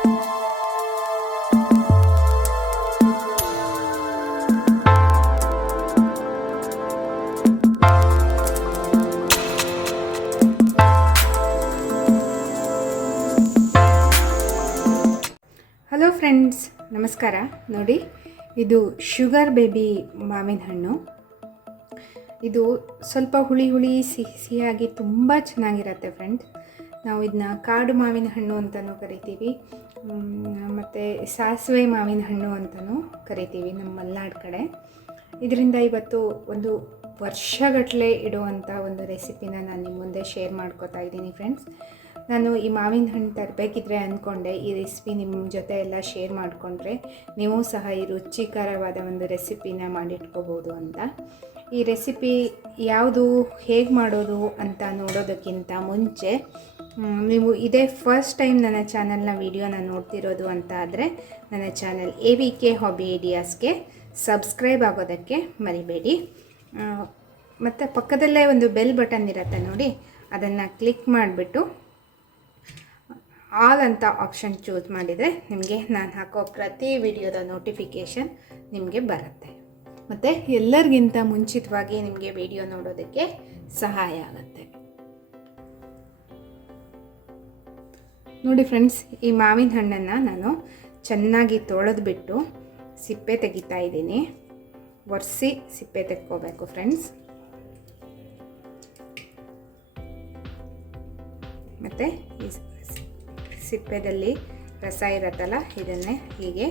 Hello friends ನಮಸ್ಕಾರ. ನೋಡಿ, ಇದು ಶುಗರ್ ಬೇಬಿ ಮಾವಿನ ಹಣ್ಣು. ಇದು ಸ್ವಲ್ಪ ಹುಳಿ ಹುಳಿ ಸಿಹಿ ಸಿಹಿಯಾಗಿ ತುಂಬ ಚೆನ್ನಾಗಿರುತ್ತೆ ಫ್ರೆಂಡ್ಸ್ ನಾವು ಇದನ್ನ ಕಾಡು ಮಾವಿನ ಹಣ್ಣು ಅಂತಲೂ ಕರಿತೀವಿ. ಮತ್ತು ಸಾಸಿವೆ ಮಾವಿನ ಹಣ್ಣು ಅಂತಲೂ ಕರಿತೀವಿ ನಮ್ಮ ಮಲೆನಾಡು ಕಡೆ. ಇದರಿಂದ ಇವತ್ತು ಒಂದು ವರ್ಷಗಟ್ಟಲೆ ಇಡುವಂಥ ಒಂದು ರೆಸಿಪಿನ ನಾನು ನಿಮ್ಮ ಮುಂದೆ ಶೇರ್ ಮಾಡ್ಕೋತಾ ಇದ್ದೀನಿ ಫ್ರೆಂಡ್ಸ್ ನಾನು ಈ ಮಾವಿನ ಹಣ್ಣು ತರಬೇಕಿದ್ರೆ ಅಂದ್ಕೊಂಡೆ ಈ ರೆಸಿಪಿ ನಿಮ್ಮ ಜೊತೆ ಎಲ್ಲ ಶೇರ್ ಮಾಡಿಕೊಂಡ್ರೆ ನೀವು ಸಹ ಈ ರುಚಿಕರವಾದ ಒಂದು ರೆಸಿಪಿನ ಮಾಡಿಟ್ಕೋಬೋದು ಅಂತ. ಈ ರೆಸಿಪಿ ಯಾವುದು, ಹೇಗೆ ಮಾಡೋದು ಅಂತ ನೋಡೋದಕ್ಕಿಂತ ಮುಂಚೆ ನೀವು ಇದೇ ಫಸ್ಟ್ ಟೈಮ್ ನನ್ನ ಚಾನಲ್ನ ವೀಡಿಯೋನ ನೋಡ್ತಿರೋದು ಅಂತ ಆದರೆ ನನ್ನ channel A V K hobby ಐಡಿಯಾಸ್ಗೆ subscribe ಆಗೋದಕ್ಕೆ ಮರಿಬೇಡಿ. ಮತ್ತು ಪಕ್ಕದಲ್ಲೇ ಒಂದು ಬೆಲ್ ಬಟನ್ ಇರುತ್ತೆ ನೋಡಿ, ಅದನ್ನು ಕ್ಲಿಕ್ ಮಾಡಿಬಿಟ್ಟು ಆಲ್ ಅಂತ ಆಪ್ಷನ್ ಚೂಸ್ ಮಾಡಿದರೆ ನಿಮಗೆ ನಾನು ಹಾಕೋ ಪ್ರತಿ ವಿಡಿಯೋದ ನೋಟಿಫಿಕೇಷನ್ ನಿಮಗೆ ಬರುತ್ತೆ. ಮತ್ತು ಎಲ್ಲರಿಗಿಂತ ಮುಂಚಿತವಾಗಿ ನಿಮಗೆ ವಿಡಿಯೋ ನೋಡೋದಕ್ಕೆ ಸಹಾಯ ಆಗುತ್ತೆ. ನೋಡಿ ಫ್ರೆಂಡ್ಸ್, ಈ ಮಾವಿನ ಹಣ್ಣನ್ನು ನಾನು ಚೆನ್ನಾಗಿ ತೊಳೆದ್ಬಿಟ್ಟು ಸಿಪ್ಪೆ ತೆಗಿತಾ ಇದ್ದೀನಿ. ಒರೆಸಿ ಸಿಪ್ಪೆ ತೆಕ್ಕೋಬೇಕು ಫ್ರೆಂಡ್ಸ್. ಮತ್ತು ಈ ಸಿಪ್ಪೆದಲ್ಲಿ ರಸ ಇರತ್ತಲ್ಲ, ಇದನ್ನೇ ಹೀಗೆ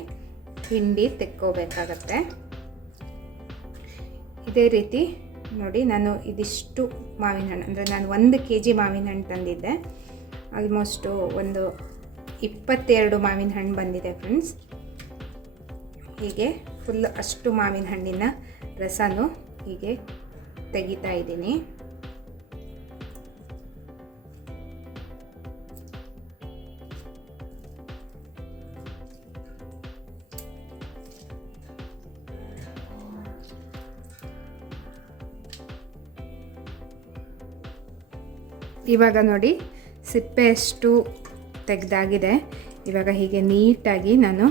ಹಿಂಡಿ ತೆಕ್ಕೋಬೇಕಾಗತ್ತೆ. ಇದೇ ರೀತಿ ನೋಡಿ, ನಾನು ಇದಿಷ್ಟು ಮಾವಿನ ಹಣ್ಣು, ಅಂದರೆ ನಾನು ಒಂದು ಕೆ ಜಿ ಮಾವಿನ ಹಣ್ಣು ತಂದಿದ್ದೆ. ಆಲ್ಮೋಸ್ಟು ಒಂದು ಇಪ್ಪತ್ತೆರಡು ಮಾವಿನ ಹಣ್ಣು ಬಂದಿದೆ ಫ್ರೆಂಡ್ಸ್ ಹೀಗೆ ಫುಲ್ ಅಷ್ಟು ಮಾವಿನ ಹಣ್ಣಿನ ರಸನೂ ಹೀಗೆ ತೆಗಿತಾ ಇದ್ದೀನಿ. ಇವಾಗ ನೋಡಿ ಸಿಪ್ಪೆ ಅಷ್ಟು ತೆಗೆದಾಗಿದೆ. ಇವಾಗ ಹೀಗೆ ನೀಟಾಗಿ ನಾನು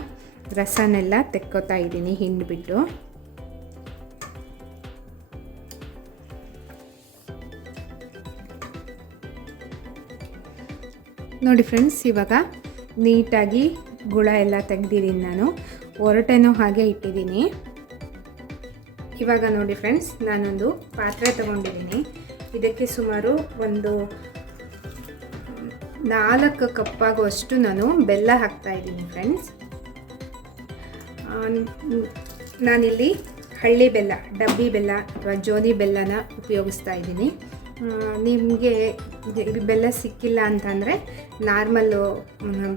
ರಸನೆಲ್ಲ ತೆಕ್ಕೋತಾ ಇದ್ದೀನಿ ಹಿಂಡ್ಬಿಟ್ಟು ನೋಡಿ ಫ್ರೆಂಡ್ಸ್, ಇವಾಗ ನೀಟಾಗಿ ಗುಳ ಎಲ್ಲ ತೆಗ್ದಿದ್ದೀನಿ ನಾನು. ಒರಟೆನೂ ಹಾಗೆ ಇಟ್ಟಿದ್ದೀನಿ. ಇವಾಗ ನೋಡಿ ಫ್ರೆಂಡ್ಸ್, ನಾನೊಂದು ಪಾತ್ರೆ ತಗೊಂಡಿದ್ದೀನಿ. ಇದಕ್ಕೆ ಸುಮಾರು ಒಂದು ನಾಲ್ಕು ಕಪ್ಪಾಗುವಷ್ಟು ನಾನು ಬೆಲ್ಲ ಹಾಕ್ತಾ ಇದ್ದೀನಿ ಫ್ರೆಂಡ್ಸ್ ನಾನಿಲ್ಲಿ ಹಳ್ಳಿ ಬೆಲ್ಲ, ಡಬ್ಬಿ ಬೆಲ್ಲ ಅಥವಾ ಜೋನಿ ಬೆಲ್ಲನ ಉಪಯೋಗಿಸ್ತಾ ಇದ್ದೀನಿ. ನಿಮಗೆ ಬೆಲ್ಲ ಸಿಕ್ಕಿಲ್ಲ ಅಂತಂದರೆ ನಾರ್ಮಲ್ಲು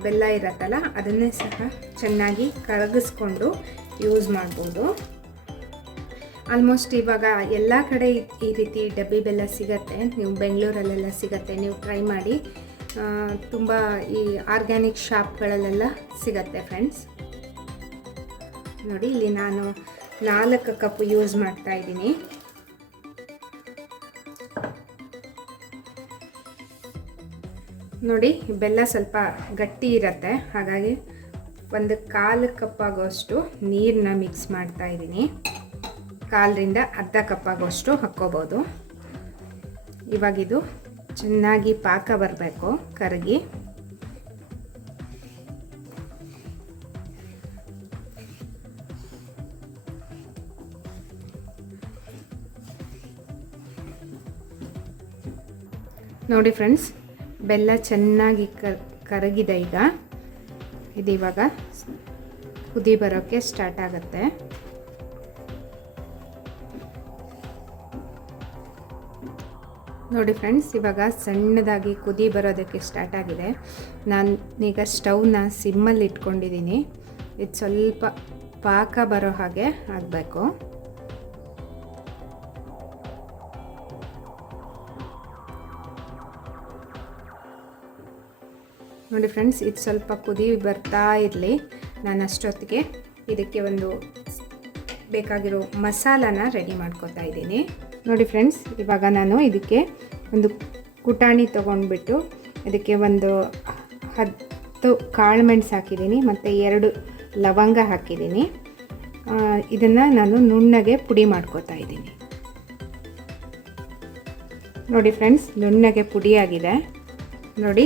ಬೆಲ್ಲ ಇರತ್ತಲ್ಲ, ಅದನ್ನೇ ಸಹ ಚೆನ್ನಾಗಿ ಕರಗಿಸ್ಕೊಂಡು ಯೂಸ್ ಮಾಡ್ಬೋದು. ಆಲ್ಮೋಸ್ಟ್ ಇವಾಗ ಎಲ್ಲ ಕಡೆ ಈ- ರೀತಿ ಡಬ್ಬಿ ಬೆಲ್ಲ ಸಿಗತ್ತೆ. ನೀವು ಬೆಂಗಳೂರಲ್ಲೆಲ್ಲ ಸಿಗತ್ತೆ, ನೀವು ಟ್ರೈ ಮಾಡಿ. ತುಂಬ ಈ ಆರ್ಗ್ಯಾನಿಕ್ ಶಾಪ್ಗಳಲ್ಲೆಲ್ಲ ಸಿಗತ್ತೆ ಫ್ರೆಂಡ್ಸ್ ನೋಡಿ, ಇಲ್ಲಿ ನಾನು ನಾಲ್ಕು ಕಪ್ ಯೂಸ್ ಮಾಡ್ತಾ ಇದ್ದೀನಿ. ನೋಡಿ, ಬೆಲ್ಲ ಸ್ವಲ್ಪ ಗಟ್ಟಿ ಇರತ್ತೆ, ಹಾಗಾಗಿ ಒಂದು ಕಾಲು ಕಪ್ ಆಗೋಷ್ಟು ನೀರನ್ನ ಮಿಕ್ಸ್ ಮಾಡ್ತಾ ಇದ್ದೀನಿ. ಕಾಲರಿಂದ ಅರ್ಧ ಕಪ್ ಆಗೋಷ್ಟು ಹಾಕ್ಕೋಬೋದು. ಇವಾಗಿದು ಚೆನ್ನಾಗಿ ಪಾಕ ಬರಬೇಕು, ಕರಗಿ. ನೋಡಿ ಫ್ರೆಂಡ್ಸ್, ಬೆಲ್ಲ ಚೆನ್ನಾಗಿ ಕರಗಿದೆ ಈಗ. ಇದು ಇವಾಗ ಕುದಿ ಬರೋಕ್ಕೆ ಸ್ಟಾರ್ಟ್ ಆಗುತ್ತೆ. ನೋಡಿ ಫ್ರೆಂಡ್ಸ್, ಇವಾಗ ಸಣ್ಣದಾಗಿ ಕುದಿ ಬರೋದಕ್ಕೆ ಸ್ಟಾರ್ಟ್ ಆಗಿದೆ. ನಾನು ಈಗ ಸ್ಟವ್ನ ಸಿಮ್ಮಲ್ಲಿ ಇಟ್ಕೊಂಡಿದ್ದೀನಿ. ಇದು ಸ್ವಲ್ಪ ಪಾಕ ಬರೋ ಹಾಗೆ ಆಗಬೇಕು. ನೋಡಿ ಫ್ರೆಂಡ್ಸ್, ಇದು ಸ್ವಲ್ಪ ಕುದಿ ಬರ್ತಾ ಇರಲಿ. ನಾನು ಅಷ್ಟೊತ್ತಿಗೆ ಇದಕ್ಕೆ ಒಂದು ಬೇಕಾಗಿರೋ ಮಸಾಲಾನ ರೆಡಿ ಮಾಡ್ಕೋತಾ ಇದ್ದೀನಿ. ನೋಡಿ ಫ್ರೆಂಡ್ಸ್ ಇವಾಗ ನಾನು ಇದಕ್ಕೆ ಒಂದು ಕುಟಾಣಿ ತೊಗೊಂಡ್ಬಿಟ್ಟು ಇದಕ್ಕೆ ಒಂದು ಹತ್ತು ಕಾಳು ಮೆಣಸು ಹಾಕಿದ್ದೀನಿ ಮತ್ತು ಎರಡು ಲವಂಗ ಹಾಕಿದ್ದೀನಿ. ಇದನ್ನು ನಾನು ನುಣ್ಣಗೆ ಪುಡಿ ಮಾಡ್ಕೋತಾ ಇದ್ದೀನಿ. ನೋಡಿ ಫ್ರೆಂಡ್ಸ್ ನುಣ್ಣಗೆ ಪುಡಿಯಾಗಿದೆ ನೋಡಿ,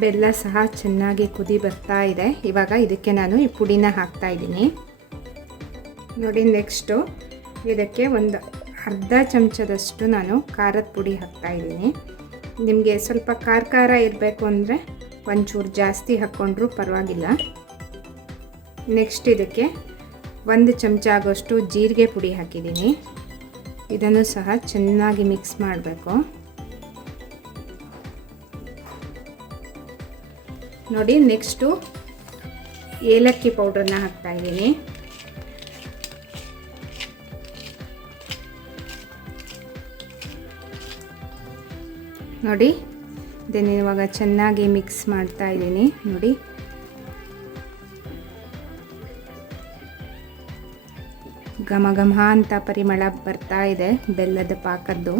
ಬೆಲ್ಲ ಸಹ ಚೆನ್ನಾಗಿ ಕುದಿ ಬರ್ತಾ ಇದೆ. ಇವಾಗ ಇದಕ್ಕೆ ನಾನು ಈ ಪುಡಿನ ಹಾಕ್ತಾ ಇದ್ದೀನಿ. ನೋಡಿ ನೆಕ್ಸ್ಟು. ಇದಕ್ಕೆ ಒಂದು ಅರ್ಧ ಚಮಚದಷ್ಟು ನಾನು ಖಾರದ ಪುಡಿ ಹಾಕ್ತಾ ಇದ್ದೀನಿ. ನಿಮಗೆ ಸ್ವಲ್ಪ ಖಾರ ಖಾರ ಇರಬೇಕು ಅಂದರೆ ಒಂಚೂರು ಜಾಸ್ತಿ ಹಾಕ್ಕೊಂಡ್ರೂ ಪರವಾಗಿಲ್ಲ. ನೆಕ್ಸ್ಟ್ ಇದಕ್ಕೆ ಒಂದು ಚಮಚ ಆಗೋಷ್ಟು ಜೀರಿಗೆ ಪುಡಿ ಹಾಕಿದ್ದೀನಿ. ಇದನ್ನು ಸಹ ಚೆನ್ನಾಗಿ ಮಿಕ್ಸ್ ಮಾಡಬೇಕು. ನೋಡಿ ನೆಕ್ಸ್ಟು ಏಲಕ್ಕಿ ಪೌಡ್ರನ್ನ ಹಾಕ್ತಾ ನೋಡಿ, ಇದನ್ನು ಇವಾಗ ಚೆನ್ನಾಗಿ ಮಿಕ್ಸ್ ಮಾಡ್ತಾ ಇದ್ದೀನಿ, ನೋಡಿ. ಘಮ ಘಮ ಅಂತ ಪರಿಮಳ ಬರ್ತಾ ಇದೆ, ಬೆಲ್ಲದ ಪಾಕದ್ದು.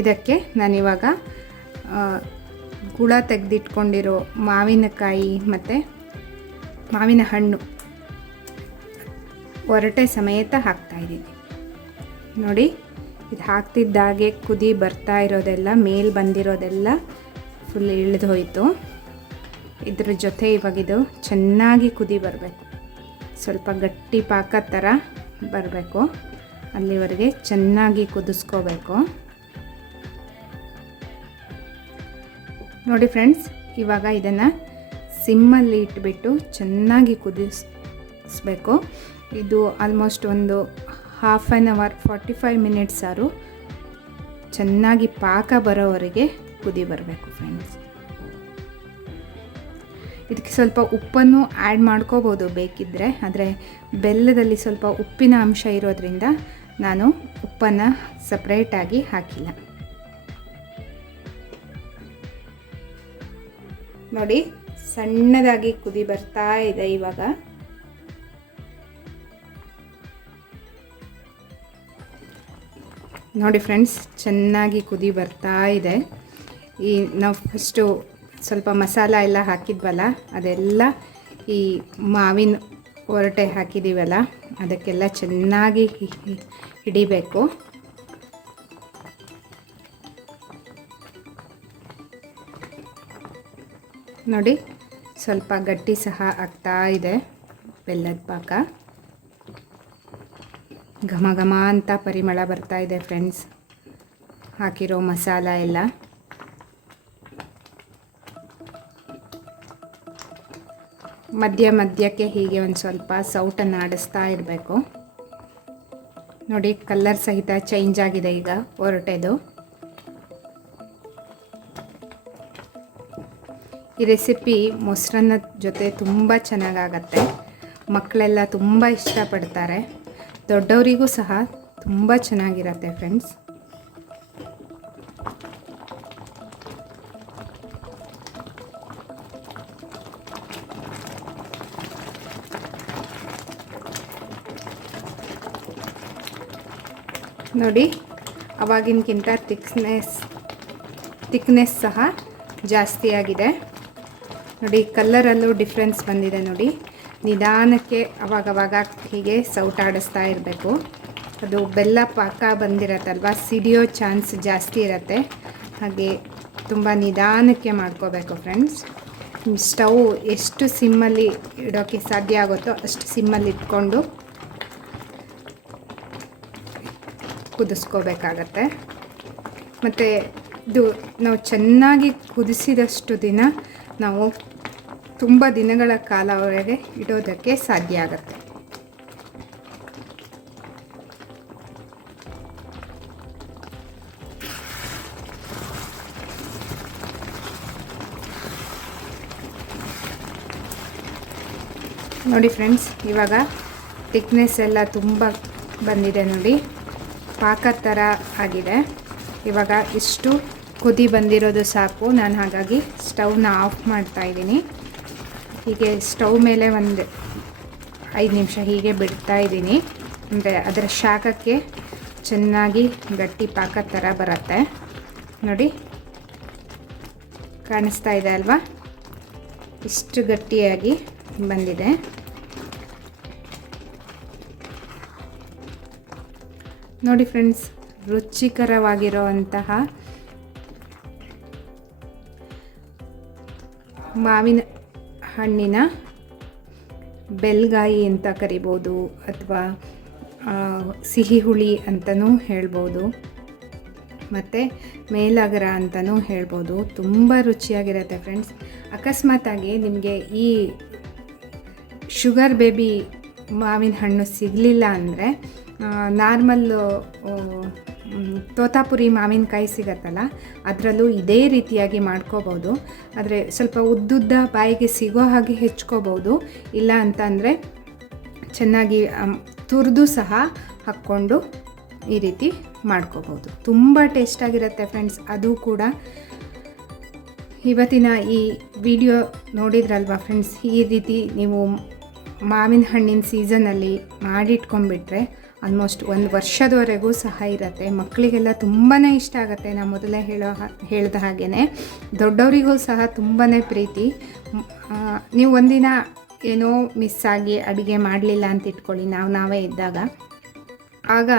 ಇದಕ್ಕೆ ನಾನಿವಾಗ ಗುಳ ತೆಗೆದಿಟ್ಕೊಂಡಿರೋ ಮಾವಿನಕಾಯಿ ಮತ್ತು ಮಾವಿನ ಹಣ್ಣು. ಒರಟೆ ಸಮೇತ ಹಾಕ್ತಾ ಇದ್ದೀನಿ. ನೋಡಿ, ಇದು ಹಾಕ್ತಿದ್ದಾಗೆ ಕುದಿ ಬರ್ತಾ ಇರೋದೆಲ್ಲ, ಮೇಲ್ ಬಂದಿರೋದೆಲ್ಲ ಫುಲ್ ಇಳಿದು ಹೋಯಿತು. ಇದ್ರ ಜೊತೆ ಇವಾಗಿದು ಚೆನ್ನಾಗಿ ಕುದಿ ಬರಬೇಕು. ಸ್ವಲ್ಪ ಗಟ್ಟಿ ಪಾಕ ಥರ ಬರಬೇಕು. ಅಲ್ಲಿವರೆಗೆ ಚೆನ್ನಾಗಿ ಕುದಿಸ್ಕೋಬೇಕು. ನೋಡಿ ಫ್ರೆಂಡ್ಸ್, ಇವಾಗ ಇದನ್ನು ಸಿಮ್ಮಲ್ಲಿ ಇಟ್ಬಿಟ್ಟು ಚೆನ್ನಾಗಿ ಕುದಿಸ್ಬೇಕು ಇದು ಆಲ್ಮೋಸ್ಟ್ ಒಂದು half an hour forty five minutes ಸಾರು ಚೆನ್ನಾಗಿ ಪಾಕ ಬರೋವರೆಗೆ ಕುದಿ ಬರಬೇಕು ಫ್ರೆಂಡ್ಸ್ ಇದಕ್ಕೆ ಸ್ವಲ್ಪ ಉಪ್ಪನ್ನು ಆ್ಯಡ್ ಮಾಡ್ಕೋಬೋದು ಬೇಕಿದ್ದರೆ ಆದರೆ ಬೆಲ್ಲದಲ್ಲಿ ಸ್ವಲ್ಪ ಉಪ್ಪಿನ ಅಂಶ ಇರೋದ್ರಿಂದ ನಾನು ಉಪ್ಪನ್ನು ಸಪ್ರೇಟಾಗಿ ಹಾಕಿಲ್ಲ. ನೋಡಿ, ಸಣ್ಣದಾಗಿ ಕುದಿ ಬರ್ತಾ ಇದೆ ಇವಾಗ. ನೋಡಿ ಫ್ರೆಂಡ್ಸ್, ಚೆನ್ನಾಗಿ ಕುದಿ ಬರ್ತಾ ಇದೆ. ಈ ನಾವು ಫಸ್ಟು ಸ್ವಲ್ಪ ಮಸಾಲ ಎಲ್ಲ ಹಾಕಿದ್ವಲ್ಲ, ಅದೆಲ್ಲ ಈ ಮಾವಿನ ಒರಟೆ ಹಾಕಿದ್ದೀವಲ್ಲ ಅದಕ್ಕೆಲ್ಲ ಚೆನ್ನಾಗಿ ಹಿಡಿಬೇಕು. ನೋಡಿ, ಸ್ವಲ್ಪ ಗಟ್ಟಿ ಸಹ ಆಗ್ತಾ ಇದೆ ಬೆಲ್ಲದ ಪಾಕ. ಘಮ ಘಮ ಅಂತ ಪರಿಮಳ ಬರ್ತಾ ಇದೆ ಫ್ರೆಂಡ್ಸ್ ಹಾಕಿರೋ ಮಸಾಲ ಎಲ್ಲ. ಮಧ್ಯ ಮಧ್ಯಕ್ಕೆ ಹೀಗೆ ಒಂದು ಸ್ವಲ್ಪ ಸೌಟನ್ನು ಆಡಿಸ್ತಾ ಇರಬೇಕು. ನೋಡಿ ಕಲ್ಲರ್ ಸಹಿತ ಚೇಂಜ್ ಆಗಿದೆ ಈಗ ಹೊರಟೆದು ಈ ರೆಸಿಪಿ ಮೊಸರನ್ನ ಜೊತೆ ತುಂಬ ಚೆನ್ನಾಗಾಗತ್ತೆ. ಮಕ್ಕಳೆಲ್ಲ ತುಂಬ ಇಷ್ಟಪಡ್ತಾರೆ. ದೊಡ್ಡವರಿಗೂ ಸಹ ತುಂಬ ಚೆನ್ನಾಗಿರತ್ತೆ ಫ್ರೆಂಡ್ಸ್ ನೋಡಿ ಅವಾಗಿನಕ್ಕಿಂತ ತಿಕ್ನೆಸ್ ತಿಕ್ನೆಸ್ ಸಹ ಜಾಸ್ತಿ ಆಗಿದೆ ನೋಡಿ ಕಲ್ಲರಲ್ಲೂ ಡಿಫ್ರೆನ್ಸ್ ಬಂದಿದೆ ನೋಡಿ. ನಿಧಾನಕ್ಕೆ ಅವಾಗವಾಗ ಹೀಗೆ ಸೌಟಾಡಿಸ್ತಾ ಇರಬೇಕು. ಅದು ಬೆಲ್ಲ ಪಾಕ ಬಂದಿರತ್ತಲ್ವ? ಸಿಡಿಯೋ ಚಾನ್ಸ್ ಜಾಸ್ತಿ ಇರುತ್ತೆ. ಹಾಗೆ ತುಂಬ ನಿಧಾನಕ್ಕೆ ಮಾಡ್ಕೋಬೇಕು ಫ್ರೆಂಡ್ಸ್ ಸ್ಟವ್ ಎಷ್ಟು ಸಿಮ್ಮಲ್ಲಿ ಇಡೋಕ್ಕೆ ಸಾಧ್ಯ ಆಗುತ್ತೋ ಅಷ್ಟು ಸಿಮ್ಮಲ್ಲಿ ಇಟ್ಕೊಂಡು ಕುದಿಸ್ಕೋಬೇಕಾಗತ್ತೆ. ಮತ್ತು ಇದು ನಾವು ಚೆನ್ನಾಗಿ ಕುದಿಸಿದಷ್ಟು ದಿನ ನಾವು ತುಂಬ ದಿನಗಳ ಕಾಲವರೆಗೆ ಇಡೋದಕ್ಕೆ ಸಾಧ್ಯ ಆಗುತ್ತೆ. ನೋಡಿ ಫ್ರೆಂಡ್ಸ್, ಇವಾಗ ಥಿಕ್ನೆಸ್ ಎಲ್ಲ ತುಂಬ ಬಂದಿದೆ ನೋಡಿ. ಪಾಕ ಥರ ಆಗಿದೆ. ಇವಾಗ ಇಷ್ಟು ಕುದಿ ಬಂದಿರೋದು ಸಾಕು. ನಾನು ಹಾಗಾಗಿ ಸ್ಟವ್ನ ಆಫ್ ಮಾಡ್ತಾ ಇದ್ದೀನಿ. ಹೀಗೆ ಸ್ಟವ್ ಮೇಲೆ ಒಂದು ಐದು ನಿಮಿಷ ಹೀಗೆ ಬಿಡ್ತಾ ಇದ್ದೀನಿ. ಅಂದರೆ ಅದರ ಶಾಖಕ್ಕೆ ಚೆನ್ನಾಗಿ ಗಟ್ಟಿ ಪಾಕ ಥರ ಬರುತ್ತೆ. ನೋಡಿ, ಕಾಣಿಸ್ತಾ ಇದೆ ಅಲ್ವಾ? ಇಷ್ಟು ಗಟ್ಟಿಯಾಗಿ ಬಂದಿದೆ. ನೋಡಿ ಫ್ರೆಂಡ್ಸ್, ರುಚಿಕರವಾಗಿರುವಂತಹ ಮಾವಿನ ಹಣ್ಣಿನ ಬೆಲ್ಗಾಯಿ ಅಂತ ಕರಿಬೋದು ಅಥವಾ ಸಿಹಿ ಹುಳಿ ಅಂತಲೂ ಹೇಳ್ಬೋದು. ಮತ್ತು ಮೇಲಾಗರ ಅಂತಲೂ ಹೇಳ್ಬೋದು. ತುಂಬ ರುಚಿಯಾಗಿರುತ್ತೆ ಫ್ರೆಂಡ್ಸ್. ಅಕಸ್ಮಾತಾಗಿ ನಿಮಗೆ ಈ ಶುಗರ್ ಬೇಬಿ ಮಾವಿನ ಹಣ್ಣು ಸಿಗಲಿಲ್ಲ ಅಂದರೆ ನಾರ್ಮಲ್ಲು ತೋತಾಪುರಿ ಮಾವಿನಕಾಯಿ ಸಿಗತ್ತಲ್ಲ, ಅದರಲ್ಲೂ ಇದೇ ರೀತಿಯಾಗಿ ಮಾಡ್ಕೋಬೋದು. ಆದರೆ ಸ್ವಲ್ಪ ಉದ್ದುದ್ದ ಬಾಯಿಗೆ ಸಿಗೋ ಹಾಗೆ ಹೆಚ್ಕೋಬೋದು. ಇಲ್ಲ ಅಂತ ಅಂದರೆ ಚೆನ್ನಾಗಿ ತುರಿದು ಸಹ ಹಾಕ್ಕೊಂಡು ಈ ರೀತಿ ಮಾಡ್ಕೋಬೋದು. ತುಂಬ ಟೇಸ್ಟಾಗಿರುತ್ತೆ ಫ್ರೆಂಡ್ಸ್ ಅದು ಕೂಡ. ಇವತ್ತಿನ ಈ ವಿಡಿಯೋ ನೋಡಿದ್ರಲ್ವಾ ಫ್ರೆಂಡ್ಸ್ ಈ ರೀತಿ ನೀವು ಮಾವಿನ ಹಣ್ಣಿನ ಸೀಸನಲ್ಲಿ ಮಾಡಿಟ್ಕೊಂಡ್ಬಿಟ್ರೆ ಆಲ್ಮೋಸ್ಟ್ ಒಂದು ವರ್ಷದವರೆಗೂ ಸಹ ಇರುತ್ತೆ. ಮಕ್ಕಳಿಗೆಲ್ಲ ತುಂಬಾ ಇಷ್ಟ ಆಗುತ್ತೆ ನಾನು ಮೊದಲೇ ಹೇಳೋ ಹೇಳಿದ ಹಾಗೆಯೇ ದೊಡ್ಡವರಿಗೂ ಸಹ ತುಂಬಾ ಪ್ರೀತಿ. ನೀವು ಒಂದಿನ ಏನೋ ಮಿಸ್ ಆಗಿ ಅಡುಗೆ ಮಾಡಲಿಲ್ಲ ಅಂತ ಇಟ್ಕೊಳ್ಳಿ, ನಾವು ನಾವೇ ಇದ್ದಾಗ. ಆಗ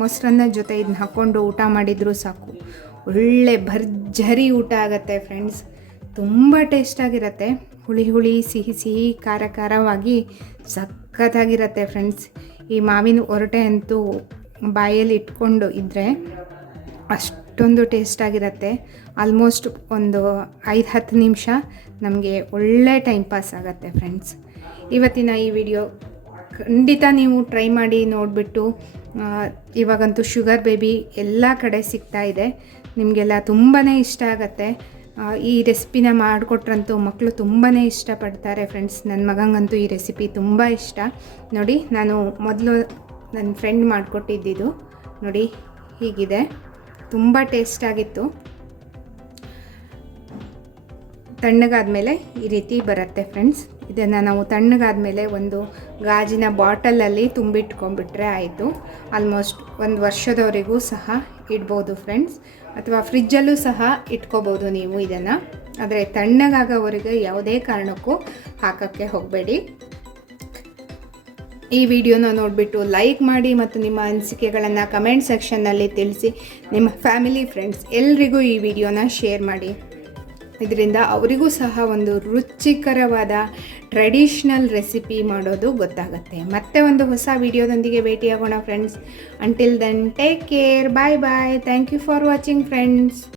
ಮೊಸರನ್ನ ಜೊತೆ ಇದನ್ನ ಹಾಕ್ಕೊಂಡು ಊಟ ಮಾಡಿದರೂ ಸಾಕು. ಒಳ್ಳೆ ಭರ್ಜರಿ ಊಟ ಆಗುತ್ತೆ ಫ್ರೆಂಡ್ಸ್ ತುಂಬ ಟೇಸ್ಟಾಗಿರುತ್ತೆ ಹುಳಿ ಹುಳಿ, ಸಿಹಿ ಸಿಹಿ, ಖಾರ ಖಾರವಾಗಿ ಸಖತ್ತಾಗಿರುತ್ತೆ ಫ್ರೆಂಡ್ಸ್ ಈ ಮಾವಿನ ಒರಟೆ ಅಂತೂ ಬಾಯಲ್ಲಿ ಇಟ್ಕೊಂಡು ಇದ್ದರೆ ಅಷ್ಟೊಂದು ಟೇಸ್ಟಾಗಿರುತ್ತೆ ಆಲ್ಮೋಸ್ಟ್ ಒಂದು ಐದು, ಹತ್ತು ನಿಮಿಷ ನಮಗೆ ಒಳ್ಳೆ ಟೈಮ್ ಪಾಸ್ ಆಗುತ್ತೆ ಫ್ರೆಂಡ್ಸ್ ಇವತ್ತಿನ ಈ ವಿಡಿಯೋ ಖಂಡಿತ ನೀವು ಟ್ರೈ ಮಾಡಿ ನೋಡಿಬಿಟ್ಟು ಇವಾಗಂತೂ ಶುಗರ್ ಬೇಬಿ ಎಲ್ಲ ಕಡೆ ಸಿಗ್ತಾ ಇದೆ. ನಿಮಗೆಲ್ಲ ತುಂಬಾ ಇಷ್ಟ ಆಗುತ್ತೆ. ಈ ರೆಸಿಪಿನ ಮಾಡಿಕೊಟ್ರಂತೂ ಮಕ್ಕಳು ತುಂಬಾ ಇಷ್ಟಪಡ್ತಾರೆ ಫ್ರೆಂಡ್ಸ್. ನನ್ನ ಮಗಂಗಂತೂ ಈ ರೆಸಿಪಿ ತುಂಬ ಇಷ್ಟ. ನೋಡಿ, ನಾನು ಮೊದಲು ನನ್ನ ಫ್ರೆಂಡ್ ಮಾಡಿಕೊಟ್ಟಿದ್ದಿದ್ದು ನೋಡಿ, ಹೀಗಿದೆ. ತುಂಬ ಟೇಸ್ಟಾಗಿತ್ತು ತಣ್ಣಗಾದಮೇಲೆ ಈ ರೀತಿ ಬರುತ್ತೆ ಫ್ರೆಂಡ್ಸ್. ಇದನ್ನು ನಾವು ತಣ್ಣಗಾದಮೇಲೆ ಒಂದು ಗಾಜಿನ ಬಾಟಲಲ್ಲಿ ತುಂಬಿಟ್ಕೊಂಡ್ಬಿಟ್ರೆ ಆಯಿತು. ಆಲ್ಮೋಸ್ಟ್ ಒಂದು ವರ್ಷದವರೆಗೂ ಸಹ ಇಡ್ಬೋದು ಫ್ರೆಂಡ್ಸ್ ಅಥವಾ ಫ್ರಿಜ್ಜಲ್ಲೂ ಸಹ ಇಟ್ಕೋಬೋದು ನೀವು ಇದನ್ನು. ಆದರೆ ತಣ್ಣಗಾಗೋವರೆಗೆ ಯಾವುದೇ ಕಾರಣಕ್ಕೂ ಹಾಕೋಕ್ಕೆ ಹೋಗಬೇಡಿ. ಈ ವಿಡಿಯೋನ ನೋಡಿಬಿಟ್ಟು ಲೈಕ್ ಮಾಡಿ ಮತ್ತು ನಿಮ್ಮ ಅನಿಸಿಕೆಗಳನ್ನು ಕಮೆಂಟ್ ಸೆಕ್ಷನ್ನಲ್ಲಿ ತಿಳಿಸಿ. ನಿಮ್ಮ ಫ್ಯಾಮಿಲಿ ಫ್ರೆಂಡ್ಸ್ ಎಲ್ರಿಗೂ ಈ ವಿಡಿಯೋನ ಶೇರ್ ಮಾಡಿ. ಇದರಿಂದ ಅವರಿಗೂ ಸಹ ಒಂದು ರುಚಿಕರವಾದ ಟ್ರೆಡಿಷ್ನಲ್ ರೆಸಿಪಿ ಮಾಡೋದು ಗೊತ್ತಾಗುತ್ತೆ. ಮತ್ತೆ ಒಂದು ಹೊಸ ವಿಡಿಯೋದೊಂದಿಗೆ ಭೇಟಿಯಾಗೋಣ friends until then take care bye bye thank you for watching friends